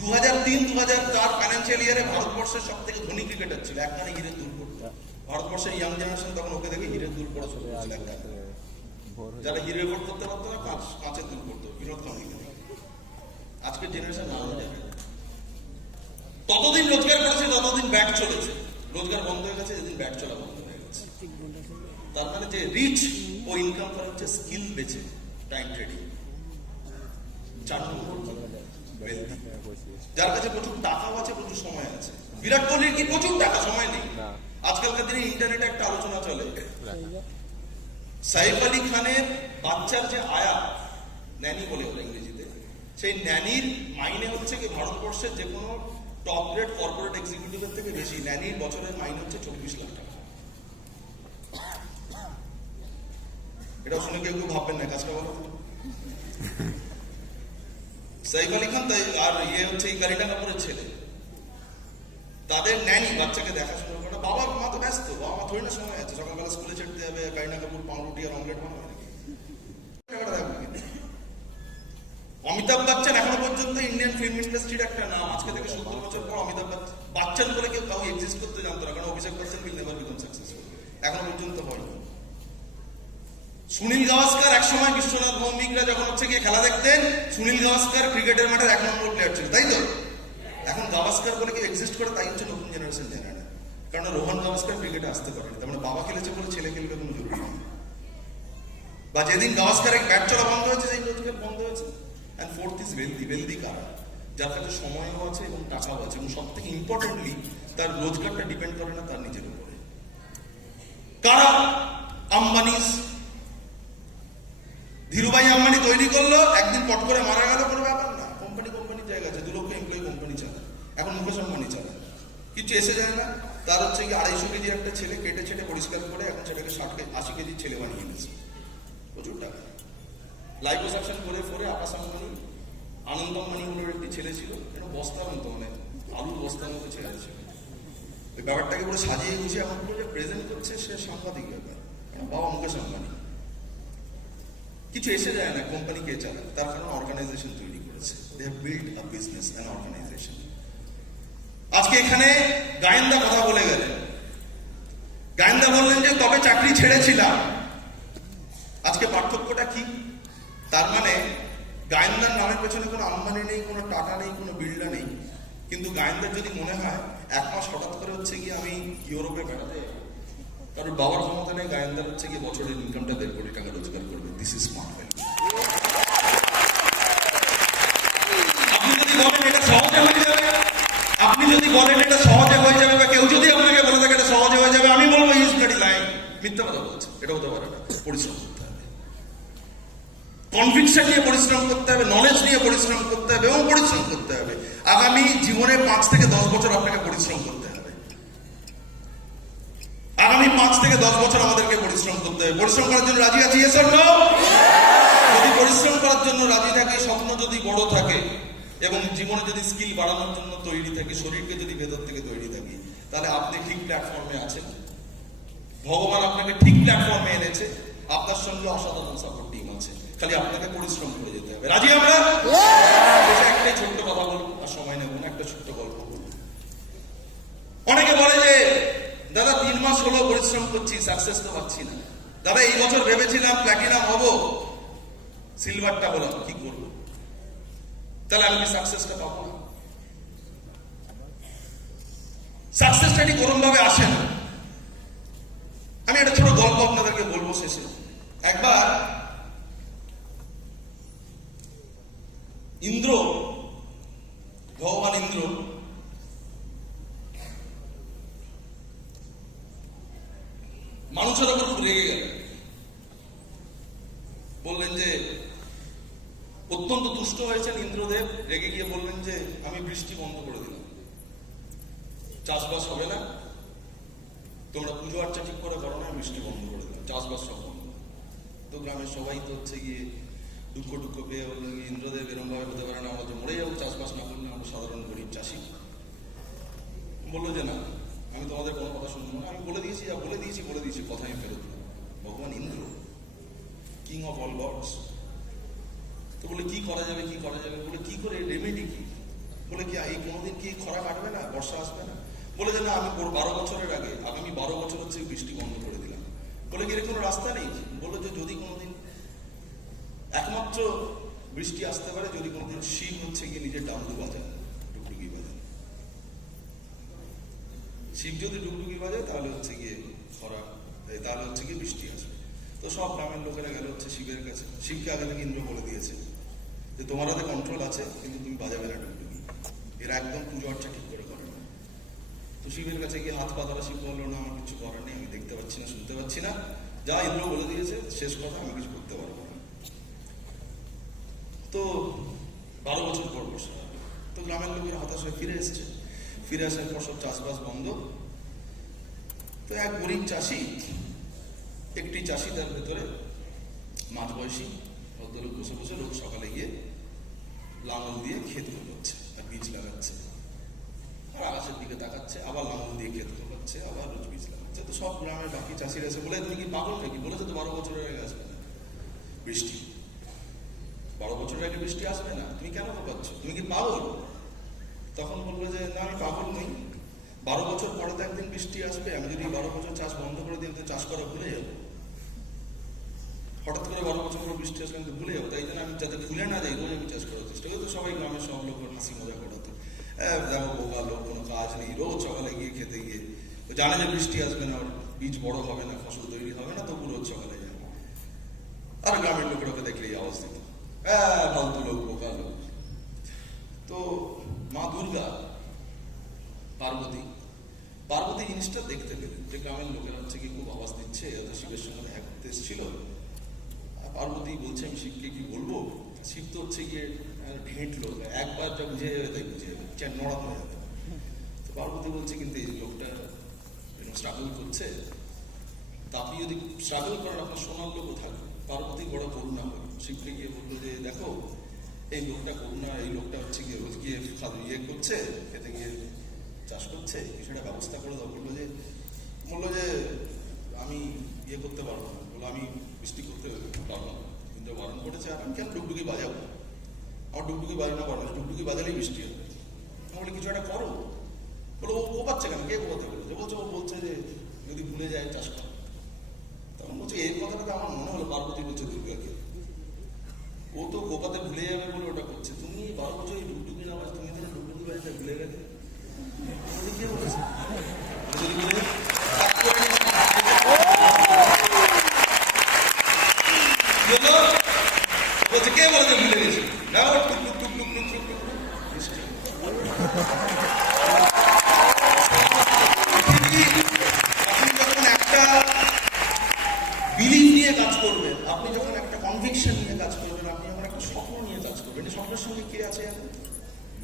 2003-2004 ফাইন্যান্সিয়াল ইয়ারে ভারতবর্ষের সব থেকে ধনী ক্রিকেটার ছিল, একখানে হিরের দুল পড়তো। ভারতবর্ষের ইয়াং জেনারেশন তখন ওকে দেখে হিরের দুল পড়া শুরু করেছিল। যারা হিরে রেকর্ড করতে পারতো না, কাঁচের দুল পড়তো বিনোদ কাম্বলি। আজকের জেনারেশন না দেখে, ততদিন রোজগার করেছে ততদিন ব্যাট চলেছে, রোজগার বন্ধ হয়ে গেছে যেদিন ব্যাট চলা বন্ধ হয়ে গেছে। তার মানে যে রিচ ও ইনকাম করা হচ্ছে স্কিল বেচে, টাইম ট্রেডিং। 4 নম্বর যার কাছে প্রচুর টাকাও আছে, প্রচুর সময় আছে। বিরাট কোহলির কি প্রচুর টাকা, সময় নেই? আজকালকার দিনে ইন্টারনেটে একটা আলোচনা চলে, সাইফ আলী খানের বাচ্চার যে আয়া, ন্যানি বলে ওরা ইংরেজিতে, সেই ন্যানির মাইনে হচ্ছে কি ভারতবর্ষের যে কোনো টপ গ্রেড কর্পোরেট এক্সিকিউটিভের থেকে বেশি। ন্যানির বছরের মাইনে হচ্ছে 24 লাখ টাকা। এটা শুনে কেউ কেউ ভাববেন না, কাজটা বলো। সাইফ আলী খান আর ইয়ে হচ্ছে এই কারিনা কাপুরের ছেলে, তাদের ন্যানি বাচ্চাকে দেখাশোনা করে। বাবার মা তো ব্যস্ত, বাবা মা থোড়ি না সময় আছে, সকালবেলা স্কুলে ছেড়ে হবে, কারিনা কাপুর পাউরুটি আর অমলেট বানাবে নাকি? অমিতাভ বচ্চন এখনো পর্যন্ত ইন্ডিয়ান ফিল্ম ইন্ডাস্ট্রির একটা নাম। আজকে থেকে 70 বছর পর অমিতাভ বচ্চন বলে কেউ কাউ এক্সিস্ট করতে জানতো না, কারণ Abhishek Bachchan will never become successful, এখনো পর্যন্ত হয়নি। সুনীল গাভাস্কার একসময় বিশ্বনাথ ভৌমিকরা যখন হচ্ছে গিয়ে খেলা দেখতেন, সুনীল গাভাস্কার ক্রিকেটের মাঠের 1 নম্বর প্লেয়ার ছিল, তাই তো? এখন গাভাস্কার বলে কেউ এক্সিস্ট করে, তাই হচ্ছে নতুন জেনারেশন জানে না। কারণ রোহন গাভাস্কার ক্রিকেটে আসতে পারেনি, তার মানে বাবা খেলেছে বলে ছেলে খেলবে কোনো জরুরি নেই। বা যেদিন গাভাস্কারের ব্যাট চলা বন্ধ হয়েছে, সেই রোজগার বন্ধ হয়েছে। অ্যান্ড ফোর্থ ইজ ওয়েলদি কারা, যার কাছে সময়ও আছে এবং টাকাও আছে, এবং সব থেকে ইম্পর্টেন্টলি তার রোজগারটা ডিপেন্ড করে না তার নিজের উপরে। কারা? আম্বানিস। ধীরুভাই আম্বানি তৈরি করলো, একদিন পট করে মারা গেল, কোনো ব্যাপার না। কোম্পানির জায়গা আছে, 2 লক্ষ এমপ্লয়ি কোম্পানি চালায়, এখন মুকেশ আম্বানি চালায়, কিছু এসে যায় না। তার হচ্ছে কি 250 কেজির একটা ছেলে কেটে ছেটে পরিষ্কার করে এখন সেটাকে 80 কেজির ছেলে বানিয়ে নিয়েছে, প্রচুর টাকা। লাইপোসাকশন করে আকাশ আম্বানি, আনন্দ আম্বানি বলে একটি ছেলে ছিল, এটা বস্তার মতো, মানে আলুর বস্তার মতো ছেলে ছিল। ওই ব্যাপারটাকে পুরো সাজিয়ে গুছিয়ে এখন পুরো প্রেজেন্ট করছে, সে সাংঘাতিক ব্যাপার। বাবা মুকেশ আম্বানি। কিছু এসে যায় না, কোম্পানি কে চালায়? তার কারণ অর্গানাইজেশন তৈরি করেছে। They have build a business and organisation. আজকে এখানে গায়েন্দা কথা বলে গেলেন। গায়েন্দা বললেন যে তবে চাকরি ছেড়েছিলাম। আজকে পার্থক্যটা কি? তার মানে গায়েন্দার নামের পেছনে কোনো আম্বানি নেই, কোনো টাটা নেই, কোনো বিল্ডা নেই, কিন্তু গায়েন্দার যদি মনে হয় 1 মাস হঠাৎ করে হচ্ছে গিয়ে আমি ইউরোপে বেড়াতে, কারণ বাবার ক্ষমতা নেই, গায়েন্দার হচ্ছে গিয়ে বছরের ইনকামটা 1.5 কোটি টাকা রোজগার করবে। This is smart value. আপনি যদি বলেন এটা সহজে হয়ে যাবে, বা কেউ যদি আপনাকে বলে থাকে এটা সহজে হয়ে যাবে, আমি বলবো ইজ ব্লাডি লাইং, মিথ্যা কথা বলছে। এটা হতে পারে না। পরিশ্রম করতে হবে, কনভিকশন নিয়ে পরিশ্রম করতে হবে, নলেজ নিয়ে পরিশ্রম করতে হবে, এবং পরিশ্রম করতে হবে। আগামী জীবনে 5 থেকে 10 বছর আপনাকে পরিশ্রম করতে হবে। আগামী 5 থেকে 10 বছর আমাদেরকে পরিশ্রম করতে হবে। পরিশ্রম করার জন্য রাজি আছি? Yes or no? যদি পরিশ্রম করার জন্য রাজি থাকি, স্বপ্ন যদি বড় থাকে, এবং জীবনে যদি স্কিল বাড়ানোর জন্য তৈরি থাকি, শরীরকে যদি ভেতর থেকে তৈরি থাকি, তাহলে আপনি ঠিক প্ল্যাটফর্মে আছেন। ভগবান আপনাকে ঠিক প্ল্যাটফর্মে এনেছে, আপনার সঙ্গে অসাধারণ সাপোর্ট টিম আছে, খালি আপনাকে পরিশ্রম করে যেতে হবে। রাজি আমরা? একটাই ছোট্ট কথা বলবো, আর সময় নেব না, একটা ছোট্ট গল্প বলবো। অনেকে বলে যে দাদা 3 মাস হলো পরিশ্রম করছি, সাকসেস তো পাচ্ছি না। দাদা এই বছর ভেবেছিলাম প্ল্যাটিনাম হবো, সিলভারটা হলাম, কি করবো? তাহলে আমি সাকসেসটা পাবো না। সাকসেসটা ঠিক ওরম ভাবে আসে না। আমি একটা ছোট গল্প আপনাদেরকে বলবো শেষে। একবার ইন্দ্র, ভগবান ইন্দ্র মানুষের ওপর খুব রেগে গেলেন। বললেন যে, অত্যন্ত তুষ্ট হয়েছেন ইন্দ্রদেব, রেগে গিয়ে বললেন যে আমি বৃষ্টি বন্ধ করে দিলাম, চাষবাস হবে না, তোমরা পুজো আর্চা ঠিক করে করো না, বৃষ্টি বন্ধ করে দিলাম, চাষবাস সব বন্ধ। তো গ্রামের সবাই তো হচ্ছে গিয়ে দুঃখ পেয়ে বললেন ইন্দ্রদেব এরকম ভাবে হতে পারে না, আমরা তো মরে যাবো চাষবাস না করলে, আমরা সাধারণ গরিব চাষি। বললো যে না, আমি তোমাদের কোনো কথা শুনবো না, আমি বলে দিয়েছি, বলে দিয়েছি, কথা আমি ফেরত দেবো। ভগবান Indra, king of all gods, তো বলে কি করা যাবে? বলে কি করে, রেমেডি কি? বলে কি এই কোনোদিন কি খরা কাটবে না, বর্ষা আসবে না? বলে যে না, আমি 12 বছরের আগে, আগামী 12 বছর হচ্ছে বৃষ্টি বন্ধ করে দিলাম। বলে কি এর কোনো রাস্তা নেই? বললো যে যদি কোনোদিন, একমাত্র বৃষ্টি আসতে পারে যদি কোনোদিন শিব হচ্ছে গিয়ে নিজের ডামডু বাজায়, ডুগডুগি বাজায়। শিব যদি ডুগডুগি বাজায় তাহলে হচ্ছে গিয়ে খরা, তাহলে হচ্ছে গিয়ে বৃষ্টি আসবে। তো সব গ্রামের লোকেরা গেল হচ্ছে শিবের কাছে। শিবকে আগে থেকে ইন্দ্র বলে দিয়েছে যে তোমার হাতে কন্ট্রোল আছে, কিন্তু তুমি বাজাবে না ডুগডুগি, এরা একদম পুজো আর্চা ঠিক করে করে না। তো শিবের কাছে গিয়ে হাত পাতারা, শিব বললো না আমার কিছু করার নেই, আমি দেখতে পাচ্ছি না, শুনতে পাচ্ছি না, যা ইন্দ্র বলে দিয়েছে শেষ কথা, আমি কিছু করতে পারবো না। তো 12 বছর পর বসে, তো গ্রামের লোকেরা হতাশ হয়ে ফিরে আসার পর সব চাষবাস বন্ধ। তো এক গরিব চাষি, একটি চাষি তার ভেতরে মাঝ বয়সী ভদ্রলোক বসে রোজ সকালে গিয়ে লাঙল দিয়ে ক্ষেত করছে আর বীজ লাগাচ্ছে, আর আকাশের দিকে তাকাচ্ছে, আবার লাঙল দিয়ে ক্ষেত করছে, আবার রোজ বীজ লাগাচ্ছে। তো সব গ্রামের বাকি চাষিরা এসে বলে তুমি কি পাগল নাকি? বলেছে তো 12 বছরের আগে আসবে না বৃষ্টি। 12 বছর আগে বৃষ্টি আসবে না, তুমি কেন পাচ্ছ, তুমি কি পাগল? তখন বলবো যে না, আমি পাগল নই, 12 বছর পরে তো একদিন বৃষ্টি আসবে, আমি যদি 12 বছর চাষ বন্ধ করে দিই তো চাষ করা ভুলে যাবো। হঠাৎ করে 12 বছর পরে বৃষ্টি আসলে আমি তো ভুলে যাবো, তাই জন্য আমি যাতে ভুলে না যাই রোজ আমি চাষ করার চেষ্টা করি। তো সবাই গ্রামের সব লোক হাসি মজা করাতো, দেখো বোকা লোক, কোনো কাজ নেই, রোজ সকালে গিয়ে খেতে গিয়ে জানে যে বৃষ্টি আসবে না, বীজ বড় হবে না, ফসল তৈরি হবে না, তবু রোজ সকালে যায়। আর গ্রামের লোকের ওকে দেখলে এই আওয়াজ দিত, ফালতু লোক, বোকা লোক। তো মা দুর্গা, পার্বতী পার্বতী জিনিসটা দেখতে পেলেন যে গ্রামের লোকেরা হচ্ছে কি খুব আওয়াজ দিচ্ছে, এত শিবের সঙ্গে দেখা করতে এসেছিল। পার্বতী বলছে আমি শিবকে কি বলবো, শিব তো হচ্ছে গিয়ে ঢেঁটলো, একবার যা বুঝে যাবে তাই বুঝে যাবে, নড়াতে হয়ে যাবে। তো পার্বতী বলছে কিন্তু এই লোকটা স্ট্রাগল করছে, তা আপনি যদি স্ট্রাগল করেন আপনার সোনার লোকও থাকবে। পার্বতী বড় করুণা হল, শিবকে গিয়ে বললো যে দেখো এই লোকটা করুণা, এই লোকটা হচ্ছে গিয়ে রোজ গিয়ে ইয়ে করছে, খেতে গিয়ে চাষ করছে, কিছুটা ব্যবস্থা করে দাও। বললো যে আমি ইয়ে করতে পারবো না, বললো আমি বৃষ্টি করতে পারবো না, কিন্তু বারণ করেছে। আর আমি কেন ডুগডুগি বাজাবো, আমার ডুগডুগি বাজানো পারবো না, ডুগডুগি বাজালেই বৃষ্টি হবে। আমি বলি কিছু একটা করো। বলো ও কোপাচ্ছে কেন, কে কোপাতে বলেছে? বলছে ও বলছে যে যদি ভুলে যায় চাষ কর। তখন বলছে এই কথাটা আমার মনে হলো পার্বতী বলছে দুর্গাকে, ও তো কোপাতে ভুলে যাবে বলে ওটা করছে, তুমি 12 বছর এই ডুগডুগি না বাজ, তুমি যেন ডুগডুগি বাজাতে ভুলে গেলে, কে বলেছে? বলছে কে বলেছে ভুলে গেছি, না ও টুক টুক টুক টুক টুক টুক টুক বৃষ্টি। আপনি যখন একটা বিলিভ নিয়ে কাজ করবেন, আপনি যখন একটা কনভিকশন নিয়ে কাজ করবেন, আপনি যখন একটা স্বপ্ন নিয়ে কাজ করবেন, এই স্বপ্নের সঙ্গে কি আছে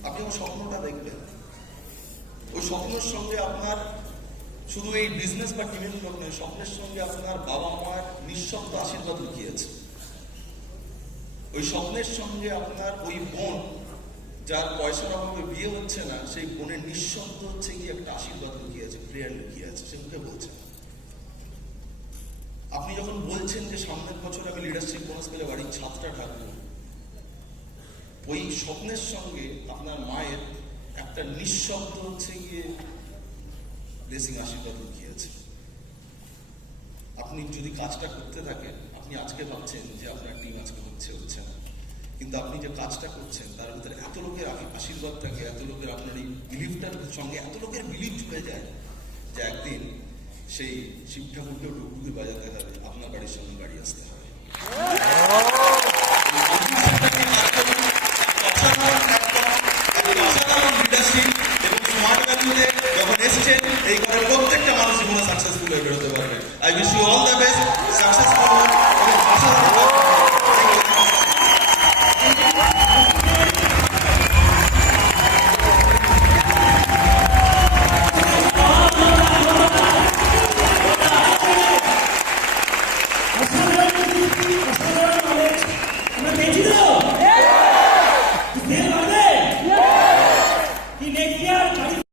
আপনি ওই স্বপ্নটা দেখবেন। ওই স্বপ্নের সঙ্গে আপনার শুধু এই বিজনেস বা টিমের লোক নয়, স্বপ্নের সঙ্গে আপনার বাবা মার নিঃশব্দ আশীর্বাদ লুকিয়েছে। ওই স্বপ্নের সঙ্গে আপনার ওই বোন যার পয়সার অভাবে বিয়ে হচ্ছে না, সেই বোনের নিঃশব্দ হচ্ছে কি একটা আশীর্বাদ লুকিয়ে আছে, প্রেয়ার লুকিয়ে আছে, সেগুলোকে বলছেন। আপনি যখন বলছেন যে সামনের বছর আমি লিডারশিপ বোনাস পেলে বাড়ির ছাদটা ঢাকবো, ওই স্বপ্নের সঙ্গে আপনার মায়ের একটা নিঃশব্দ হচ্ছে গিয়ে ব্লেসিং আশীর্বাদ লুকিয়ে আছে। আপনি যদি কাজটা করতে থাকেন, আপনি আজকে ভাবছেন যে আপনার টিম আজকে হচ্ছে না, কিন্তু আপনি যে কাজটা করছেন তার ভিতরে এত লোকের আশীর্বাদ থাকে, এত লোকের আপনার এই বিলিভটার সঙ্গে এত লোকের বিলিভ জুড়ে যায় যে একদিন সেই শিব ঠাকুরকেও ডুগডুগি বাজাতে হবে, আপনার বাড়ির সঙ্গে গাড়ি আসতে হবে।